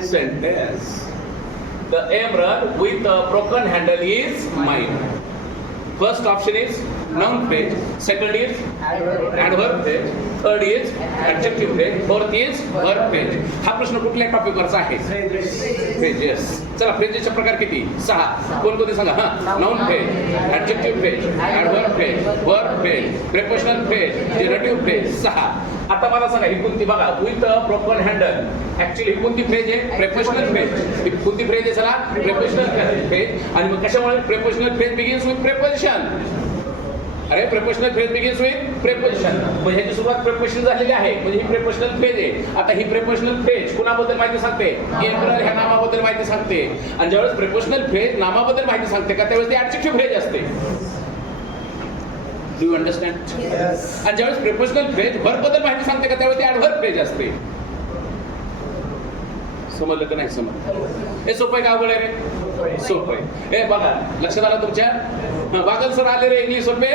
sentence. The emperor with a broken handle is mine. First option is noun phrase, second is adverb phrase, third is adjective phrase, fourth is verb phrase. हा प्रश्न कुठल्या टॉपिकवरचा आहे? Phrases. चला फ्रेजेसचे प्रकार किती? 6. कोणकोणते सांगा? हा, noun phrase, adjective phrase, adverb phrase, verb phrase, prepositional phrase, generative phrase. 6. आता मला सांगा ही कोणती? बघा, with a broken handle. Actually ही कोणती फ्रेज आहे? Prepositional phrase. ही कोणती फ्रेज आहे? चला, प्रिपोजिशनल फ्रेज. आणि मग कशामुळे? Prepositional phrase begins with preposition. अरे prepositional phrase begins with preposition. म्हणजे ह्याची सुरुवात प्रिपोजिशन झालेली आहे, म्हणजे ही प्रिपोजिशनल फ्रेज आहे. आता ही प्रिपोजिशनल फ्रेज कुणाबद्दल माहिती सांगते? एम्परर ह्या नामाबद्दल माहिती सांगते. आणि ज्यावेळेस प्रिपोजिशनल फ्रेज नामाबद्दल माहिती सांगते का, त्यावेळेस ती ऍडजेक्टिव्ह फ्रेज असते. Do you understand? आणि ज्यावेळेस प्रिपोजिशनल फ्रेज वर्ब बद्दल माहिती सांगते का, त्यावेळेस ती ऍडव्हर्ब फ्रेज असते. समजलं का नाही समजलं? हे सोपं आहे का अवघड आहे रे? सोपं आहे. हे बघा, लक्षात आलं तुमच्या? बागल सर आले रे इंग्लिश सोपे.